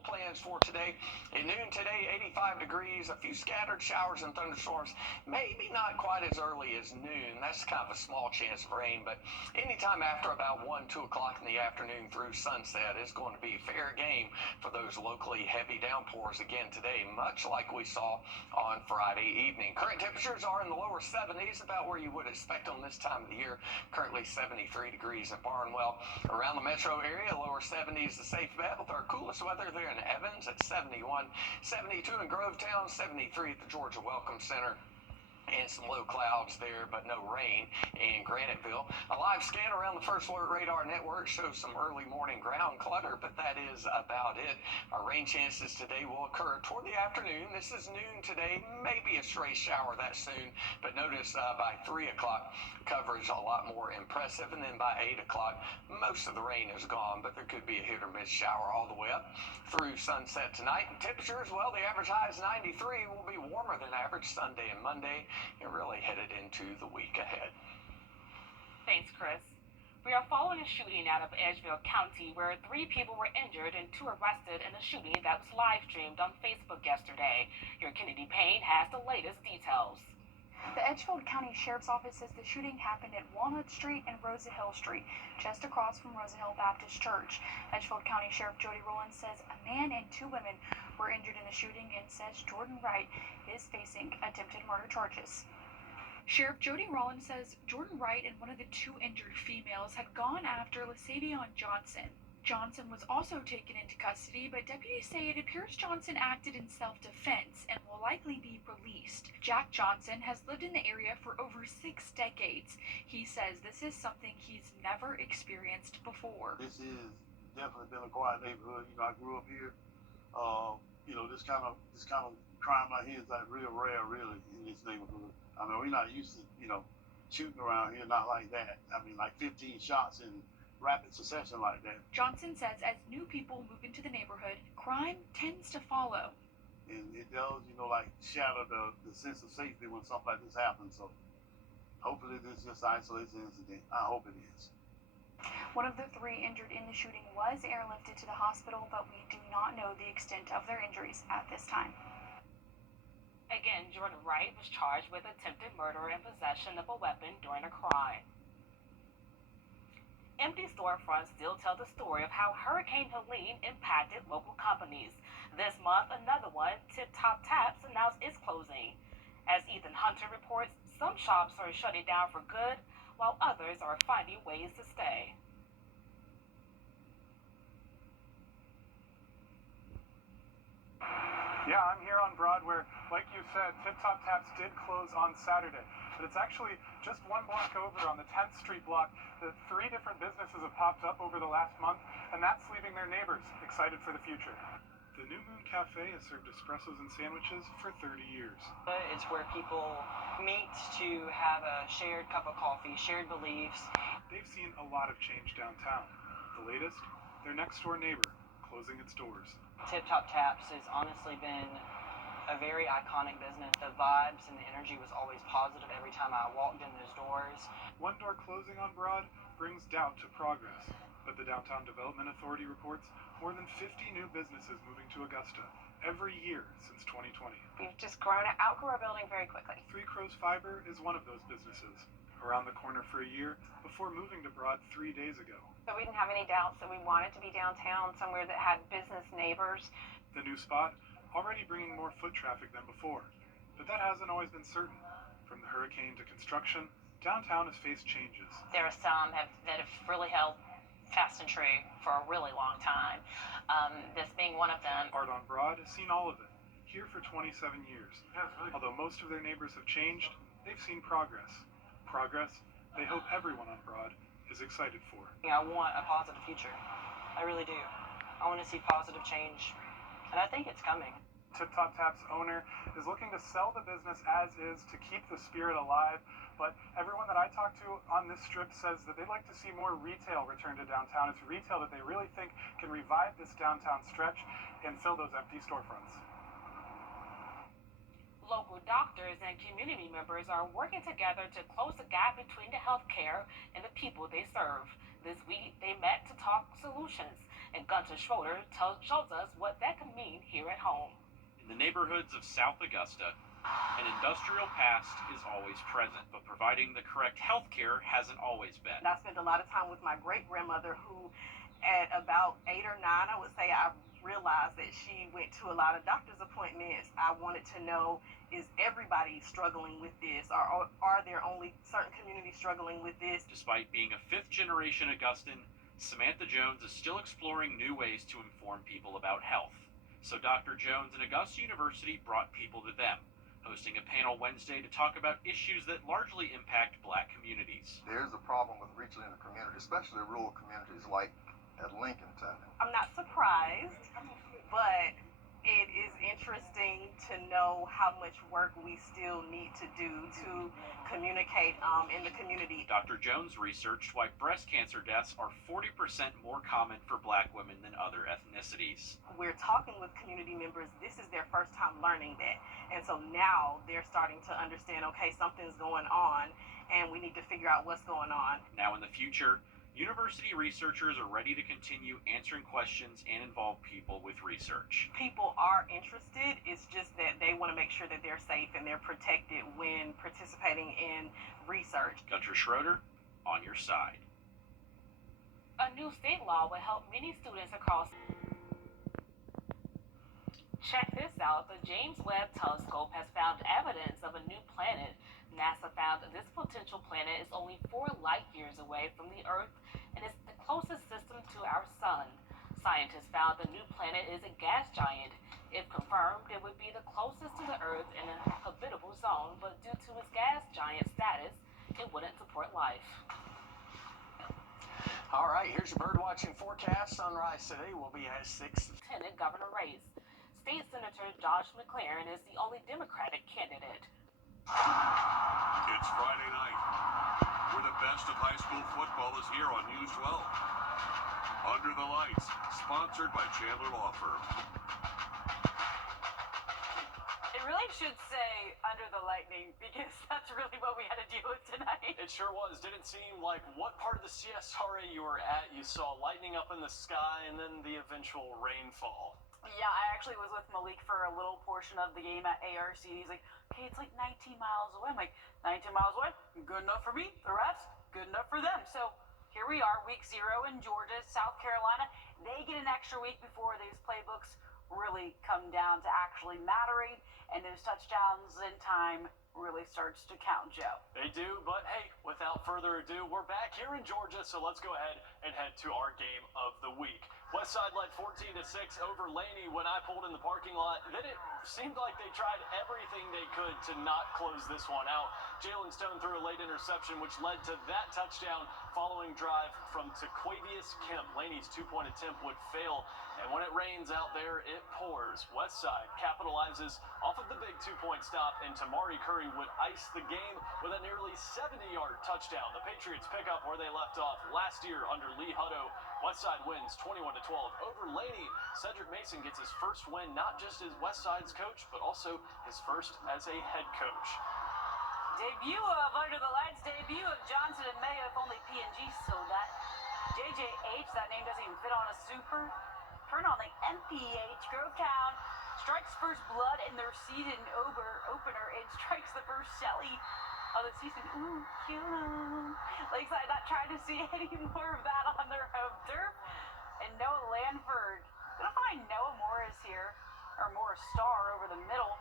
full plans for today. At noon today, 85 degrees, a few scattered showers and thunderstorms. Maybe not quite as early as noon. That's kind of a small chance of rain, but anytime after about 1, 2 o'clock in the afternoon through sunset is going to be fair game for those locally heavy downpours again today, much like we saw on Friday evening. Current temperatures are in the lower 70s, about where you would expect on this time of the year. Currently 73 degrees in Barnwell. Around the metro area, lower 70s the safe bet, with our coolest weather there in Evans at 71, 72 in Grovetown, 73 at the Georgia Welcome Center. And some low clouds there, but no rain in Graniteville. A live scan around the First Alert Radar Network shows some early morning ground clutter, but that is about it. Our rain chances today will occur toward the afternoon. This is noon today, maybe a stray shower that soon, but notice by 3 o'clock, coverage a lot more impressive, and then by 8 o'clock, most of the rain is gone, but there could be a hit or miss shower all the way up through sunset tonight. And temperatures, well, the average high is 93, will be warmer than average Sunday and Monday. You're really headed into the week ahead. Thanks, Chris. We are following a shooting out of Edgefield County where 3 people were injured and 2 arrested in a shooting that was live streamed on Facebook yesterday. Your Kennedy Payne has the latest details. The Edgefield County Sheriff's Office says the shooting happened at Walnut Street and Rosa Hill Street, just across from Rosa Hill Baptist Church. Edgefield County Sheriff Jody Rowland says a man and 2 women were injured in the shooting and says Jordan Wright is facing attempted murder charges. Sheriff Jody Rowland says Jordan Wright and one of the 2 injured females had gone after Lasavion Johnson. Johnson was also taken into custody, but deputies say it appears Johnson acted in self-defense and will likely be released. Jack Johnson has lived in the area for over 6 decades. He says this is something he's never experienced before. This is definitely been a quiet neighborhood. I grew up here. This kind of crime like here is like real rare, really, in this neighborhood. I mean, we're not used to, shooting around here, not like that. I mean, like 15 shots in rapid succession like that. Johnson says as new people move into the neighborhood, crime tends to follow. And it does, shatter the sense of safety when something like this happens. So hopefully this is just an isolated incident. I hope it is. One of the 3 injured in the shooting was airlifted to the hospital, but we do not know the extent of their injuries at this time. Again, Jordan Wright was charged with attempted murder and possession of a weapon during a crime. Empty storefronts still tell the story of how Hurricane Helene impacted local companies. This month, another one, Tip Top Taps, announced its closing. As Ethan Hunter reports, some shops are shutting down for good, while others are finding ways to stay. Yeah, I'm here on Broad where, like you said, Tip Top Taps did close on Saturday. But it's actually just 1 block over on the 10th Street block that 3 different businesses have popped up over the last month, and that's leaving their neighbors excited for the future. The New Moon Cafe has served espressos and sandwiches for 30 years. It's where people meet to have a shared cup of coffee, shared beliefs. They've seen a lot of change downtown. The latest, their next door neighbor closing its doors. Tip Top Taps has honestly been a very iconic business. The vibes and the energy was always positive every time I walked in those doors. 1 door closing on Broad brings doubt to progress, but the Downtown Development Authority reports more than 50 new businesses moving to Augusta every year since 2020. We've just outgrew our building very quickly. 3 Crows Fiber is one of those businesses. Around the corner for a year before moving to Broad 3 days ago. So we didn't have any doubts that we wanted to be downtown, somewhere that had business neighbors. The new spot already bringing more foot traffic than before, but that hasn't always been certain. From the hurricane to construction, downtown has faced changes. There are some that have really held fast and true for a really long time, this being one of them. Art on Broad has seen all of it, here for 27 years. Although most of their neighbors have changed, they've seen progress. Progress they hope everyone on Broad is excited for. I want a positive future. I really do. I want to see positive change, and I think it's coming. Tip Top Taps owner is looking to sell the business as is to keep the spirit alive, but everyone that I talk to on this strip says that they'd like to see more retail return to downtown. It's retail that they really think can revive this downtown stretch and fill those empty storefronts. Local doctors and community members are working together to close the gap between the healthcare and the people they serve. This week, they met to talk solutions, and Gunter Schroeder shows us what that at home. In the neighborhoods of South Augusta, an industrial past is always present, but providing the correct health care hasn't always been. I spent a lot of time with my great-grandmother who, at about 8 or 9, I would say, I realized that she went to a lot of doctor's appointments. I wanted to know, is everybody struggling with this? Or are there only certain communities struggling with this? Despite being a fifth-generation Augustan, Samantha Jones is still exploring new ways to inform people about health. So Dr. Jones and Augusta University brought people to them, hosting a panel Wednesday to talk about issues that largely impact Black communities. There's a problem with reaching in the community, especially rural communities like at Lincolnton. I'm not surprised, but it is interesting to know how much work we still need to do to communicate in the community. Dr. Jones researched why breast cancer deaths are 40% more common for Black women than other ethnicities. We're talking with community members. This is their first time learning that. And so now they're starting to understand, okay, something's going on and we need to figure out what's going on. Now in the future, university researchers are ready to continue answering questions and involve people with research. People are interested. It's just that they want to make sure that they're safe and they're protected when participating in research. Gunter Schroeder, on your side. A new state law will help many students across. Check this out. The James Webb Telescope has found evidence of a new planet. NASA found that this potential planet is only 4 light years away from the Earth and is the closest system to our sun. Scientists found the new planet is a gas giant. If confirmed, it would be the closest to the Earth in a habitable zone, but due to its gas giant status, it wouldn't support life. All right, here's your bird watching forecast. Sunrise today will be at 6. Lieutenant governor race. State Senator Josh McLaren is the only Democratic candidate. It's Friday night, where the best of high school football is here on News 12. Under the Lights, sponsored by Chandler Law Firm. It really should say Under the Lightning, because that's really what we had to deal with tonight. It sure was. Didn't seem like what part of the CSRA you were at. You saw lightning up in the sky and then the eventual rainfall. Yeah, I actually was with Malik for a little portion of the game at ARC. He's like, okay, it's like 19 miles away. I'm like, 19 miles away? Good enough for me. The refs, good enough for them. So here we are, week 0 in Georgia, South Carolina. They get an extra week before these playbooks really come down to actually mattering, and those touchdowns in time really starts to count, Joe. They do, but hey, without further ado, we're back here in Georgia, so let's go ahead and head to our game of the week. Westside led 14-6 over Laney when I pulled in the parking lot. Then it seemed like they tried everything they could to not close this one out. Jalen Stone threw a late interception, which led to that touchdown following drive from Taquavius Kemp. Laney's 2-point attempt would fail, and when it rains out there, it pours. Westside capitalizes off of the big 2-point stop, and Tamari Curry would ice the game with a nearly 70-yard touchdown. The Patriots pick up where they left off last year under Lee Hutto. Westside wins 21-12 over Laney. Cedric Mason gets his first win, not just as Westside's coach, but also his first as a head coach. Debut of Under the Lights, debut of Johnson and Mayo, if only P&G sold that. JJH, that name doesn't even fit on a super. Turn on the MPH. Grovetown strikes first blood in their season opener and strikes the first Shelly of the season. Ooh, cute. Lakeside not trying to see any more of that on their home turf. And Noah Lanford. Gonna find Noah Morris here, or Morris Star over the middle.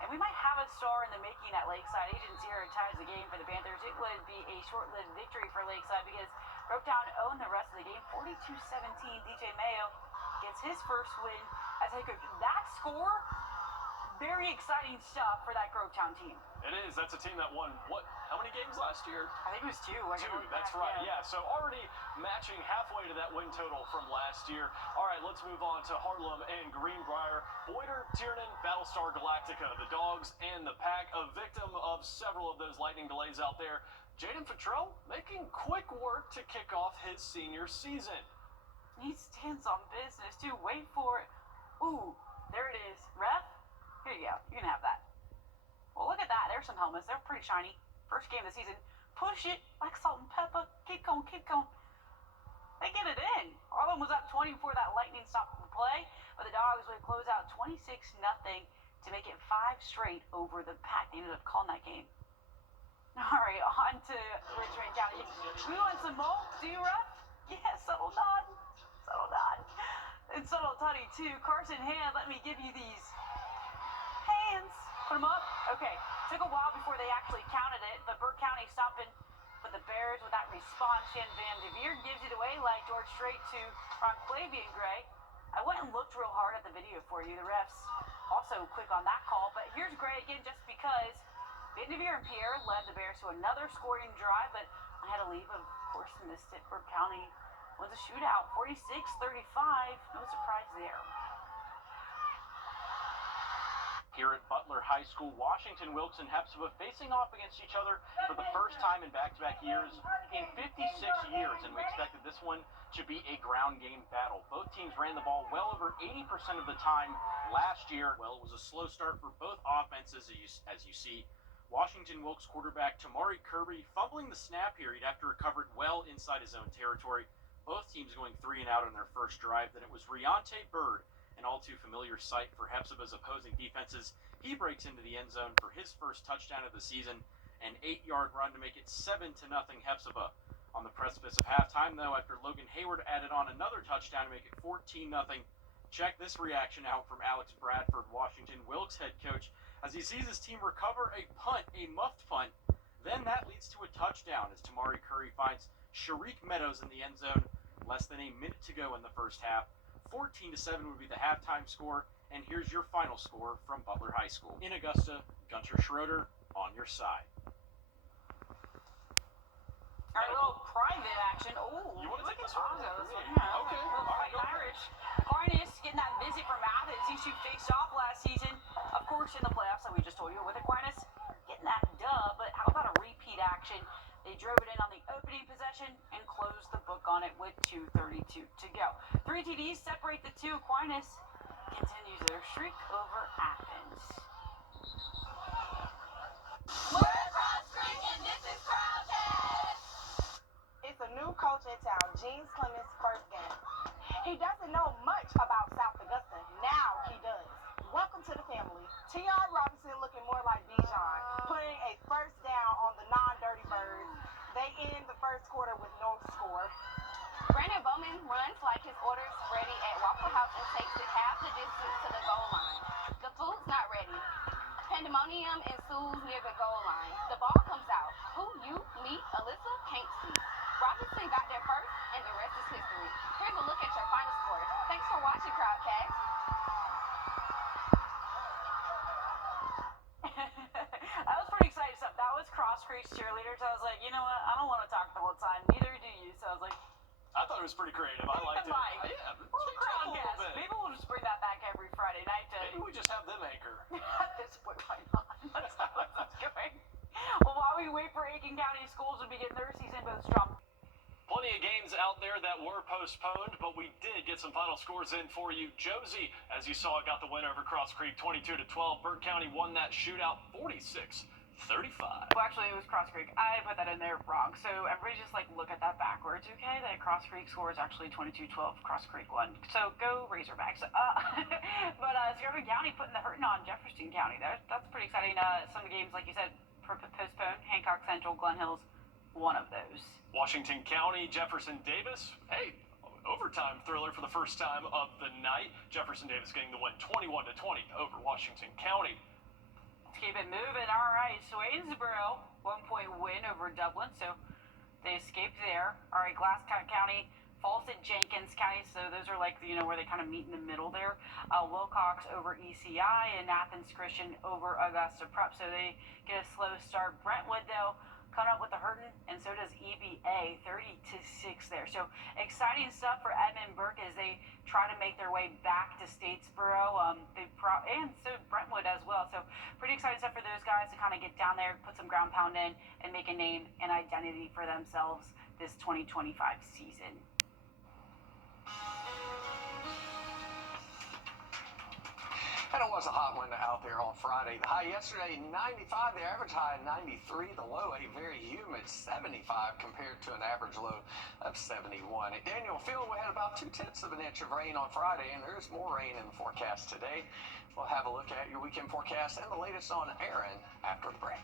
And we might have a star in the making at Lakeside. Agent Sierra ties the game for the Panthers. It would be a short-lived victory for Lakeside because Grovetown owned the rest of the game. 42-17, DJ Mayo gets his first win as head coach. That score, very exciting stuff for that Grovetown team. It is. That's a team that won, what, how many games last year? I think it was 2. 2, that's right. Yeah, so already matching halfway to that win total from last year. All right, let's move on to Harlem and Greenbrier. Boyder, Tiernan, Battlestar Galactica, the Dogs and the Pack, a victim of several of those lightning delays out there. Jaden Futrell making quick work to kick off his senior season. He stands on business, too. Wait for it. Ooh, there it is. Ref, here you go. You can have that. Well, look at that. There's some helmets. They're pretty shiny. First game of the season. Push it like salt and pepper. Kick on, kick on. They get it in. Harlem was up 20 before that lightning stopped the play, but the Dogs would close out 20 26-0 to make it 5 straight over the Pack. They ended up calling that game. All right, on to Richmond County. We want some more, do you, Ref? Yeah, settle down. Settle down. And settle tutty, too. Carson Hand, let me give you these hands. Put them up. Okay. Took a while before they actually counted it, but Burke County stopping with the Bears with that response. Shan Van Devere gives it away like George Strait to Ronquavian Gray. I went and looked real hard at the video for you. The refs also quick on that call, but here's Gray again just because Van Devere and Pierre led the Bears to another scoring drive, but I had to leave, of course, missed it. Burke County wins a shootout, 46-35. No surprise there. Here at Butler High School, Washington Wilkes and Hepzibah facing off against each other for the first time in back-to-back years in 56 years, and we expected this one to be a ground game battle. Both teams ran the ball well over 80% of the time last year. Well, it was a slow start for both offenses, as you see. Washington Wilkes quarterback Tamari Kirby fumbling the snap here. He'd after recovered well inside his own territory. Both teams going 3 and out on their first drive. Then it was Riante Bird, an all too familiar sight for Hepzibah's opposing defenses. He breaks into the end zone for his first touchdown of the season, an 8-yard run to make it 7-0 Hepzibah. On the precipice of halftime, though, after Logan Hayward added on another touchdown to make it 14-0. Check this reaction out from Alex Bradford, Washington Wilkes head coach, as he sees his team recover a punt, a muffed punt. Then that leads to a touchdown as Tamari Curry finds Sharik Meadows in the end zone. Less than a minute to go in the first half. 14-7 would be the halftime score, and here's your final score from Butler High School. In Augusta, Gunter Schroeder on your side. All right, little private action. Oh, you want to take this one? one? Yeah, okay. All right, Irish. Aquinas getting that visit from Athens. These two faced off last season. Of course, in the playoffs, like we just told you, with Aquinas getting that dub. But how about a repeat action? They drove it in on the opening possession and closed the book on it with 2:32 to go. 3 TDs separate the two. Aquinas continues their streak over Athens. We're Cross Creek and this is Crowdcast. It's a new coach in town, Gene Clemens' first game. He doesn't know much about South Augusta. Now he does. Welcome to the family. T.R. Robinson looking more like Bijan, putting a first down on the non-dirty birds. They end the first quarter with no score. Brandon Bowman runs like his orders ready at Waffle House and takes it half the distance to the goal line. The food's not ready. Pandemonium ensues near the goal line. The ball comes out. Who, you, me, Alyssa, can't see. Robinson got there first, and the rest is history. Here's a look at your final score. Thanks for watching, Crowdcast. That was pretty exciting stuff. That was Cross Creek's cheerleaders. I was like, you know what? I don't want to talk the whole time. Neither do you. So I was like, I thought it was pretty creative. I liked it. Yeah, well, Crowdcast. Maybe we'll just bring that back every Friday night. Maybe we just have them anchor. At this point, why not? Let's see what's going. Well, while we wait for Aiken County schools to begin their season, both strong. Plenty of games out there that were postponed, but we did get some final scores in for you. Josie, as you saw, got the win over Cross Creek 22-12. Burke County won that shootout 46-35. Well, actually, it was Cross Creek. I put that in there wrong. So everybody just, look at that backwards, okay? That Cross Creek score is actually 22-12. Cross Creek won. So go Razorbacks. But Skirvin County putting the hurting on Jefferson County. That's pretty exciting. Some games, like you said, postponed. Hancock Central, Glen Hills, one of those. Washington County, Jefferson Davis. Hey, overtime thriller for the first time of the night. Jefferson Davis getting the win 21-20 over Washington County. Keep it moving. All right, Swainsboro, 1-point win over Dublin, so they escaped there. All right, Glasscock County falls to Jenkins County, so those are where they kind of meet in the middle there. Wilcox over ECI and Athens Christian over Augusta Prep, so they get a slow start. Brentwood, though, coming up with the hurting, and so does EBA, 30-6 there. So exciting stuff for Edmund Burke as they try to make their way back to Statesboro. And so Brentwood as well. So pretty exciting stuff for those guys to kind of get down there, put some ground pound in, and make a name and identity for themselves this 2025 season. And it was was a hot one out there on Friday. The high yesterday, 95. The average high, 93. The low, a very humid 75 compared to an average low of 71. At Daniel Field, we had about 0.2 of an inch of rain on Friday, and there's more rain in the forecast today. We'll have a look at your weekend forecast and the latest on Aaron after the break.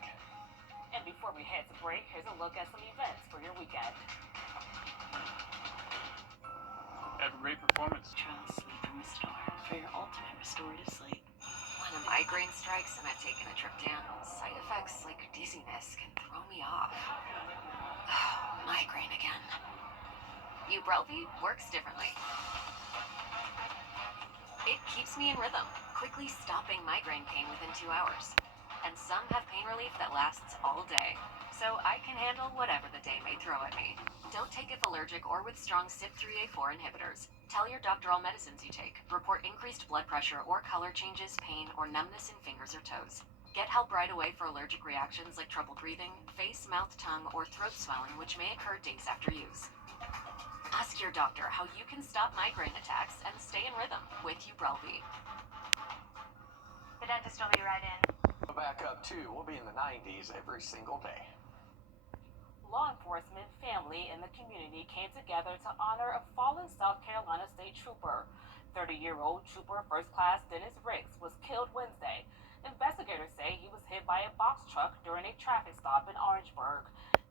And before we head to break, here's a look at some events for your weekend. Have a great performance. Sleep and Restore for your ultimate restorative sleep. When a migraine strikes, I'm not taking a trip down. Side effects like dizziness can throw me off. Migraine again. Wrdw works differently. It keeps me in rhythm, quickly stopping migraine pain within 2 hours. And some have pain relief that lasts all day, so I can handle whatever the day may throw at me. Don't take if allergic or with strong CYP3A4 inhibitors. Tell your doctor all medicines you take. Report increased blood pressure or color changes, pain, or numbness in fingers or toes. Get help right away for allergic reactions like trouble breathing, face, mouth, tongue, or throat swelling, which may occur days after use. Ask your doctor how you can stop migraine attacks and stay in rhythm with Wrdw. The dentist will be right in. Go back up too. We'll be in the 90s every single day. Law enforcement, family, and the community came together to honor a fallen South Carolina state trooper. 30-year-old Trooper First Class Dennis Ricks was killed Wednesday. Investigators say he was hit by a box truck during a traffic stop in Orangeburg.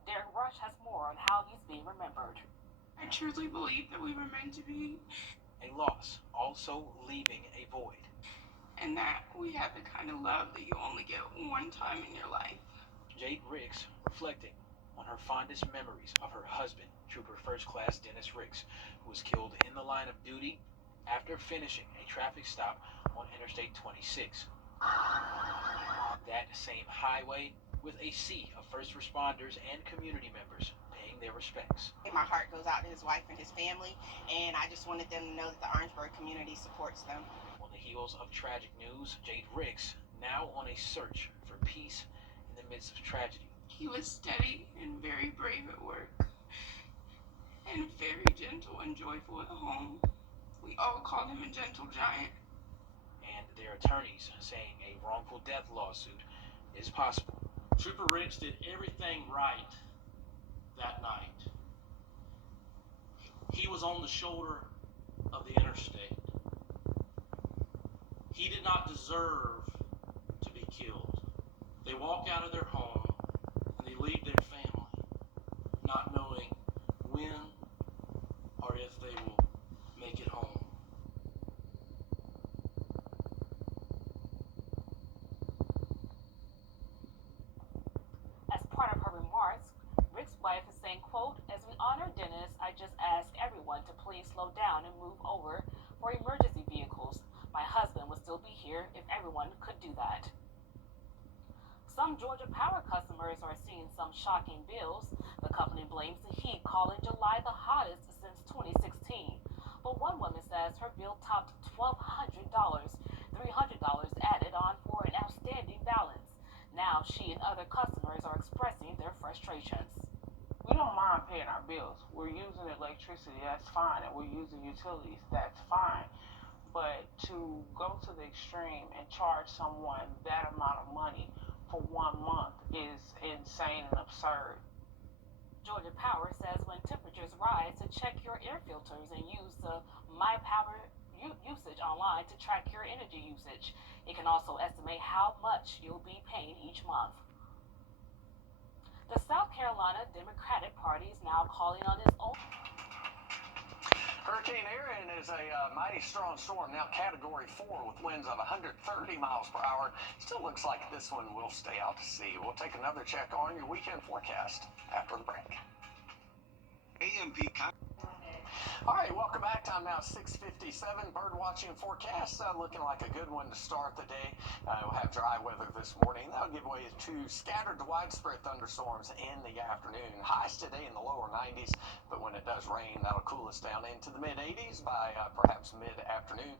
Derek Rush has more on how he's being remembered. I truly believe that we were meant to be. A loss, also leaving a void. And that we have the kind of love that you only get one time in your life. Jade Ricks reflecting on her fondest memories of her husband, Trooper First Class Dennis Ricks, who was killed in the line of duty after finishing a traffic stop on Interstate 26. That same highway with a sea of first responders and community members paying their respects. My heart goes out to his wife and his family, and I just wanted them to know that the Orangeburg community supports them. On the heels of tragic news, Jade Ricks now on a search for peace in the midst of tragedy. He was steady and very brave at work, and very gentle and joyful at home. We all called him a gentle giant. And their attorneys saying a wrongful death lawsuit is possible. Trooper Ricks did everything right that night. He was on the shoulder of the interstate. He did not deserve to be killed. They walk out of their home and they leave their family, not knowing when or if they will make it home. As part of her remarks, Rick's wife is saying, quote, "As we honor Dennis, I just ask everyone to please slow down and move over for emergency vehicles. My husband would still be here if everyone could do that." Some Georgia Power customers are seeing some shocking bills. The company blames the heat, calling July the hottest since 2016. But one woman says her bill topped $1,200, $300 added on for an outstanding balance. Now she and other customers are expressing their frustrations. We don't mind paying our bills. We're using electricity, that's fine, and we're using utilities, that's fine. But to go to the extreme and charge someone that amount of money for 1 month is insane and absurd. Georgia Power says when temperatures rise, to check your air filters and use the My Power usage online to track your energy usage. It can also estimate how much you'll be paying each month. The South Carolina Democratic Party is now calling on its own. Hurricane Aaron is a mighty strong storm, now Category 4 with winds of 130 miles per hour. Still looks like this one will stay out to sea. We'll take another check on your weekend forecast after the break. AMP. All right, welcome back. Time now 6:57. Bird watching forecast looking like a good one to start the day. We'll have dry weather this morning. That'll give way to scattered to widespread thunderstorms in the afternoon. Highs today in the lower 90s, but when it does rain, that'll cool us down into the mid-80s by perhaps mid-afternoon.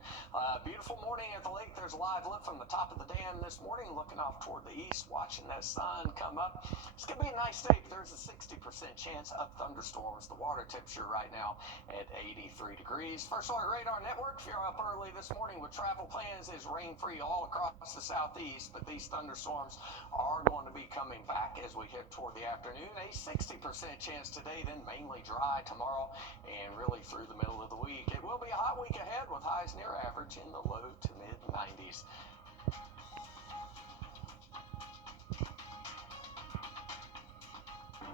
Beautiful morning at the lake. There's a live look from the top of the dam this morning, looking off toward the east, watching that sun come up. It's going to be a nice day, but there's a 60% chance of thunderstorms. The water temperature right now at 83 degrees. First Alert Radar Network, if you're up early this morning with travel plans, is rain-free all across the southeast, but these thunderstorms are going to be coming back as we head toward the afternoon. A 60% chance today, then mainly dry tomorrow and really through the middle of the week. It will be a hot week ahead with highs near average in the low to mid 90s.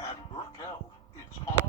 At Brookell, it's all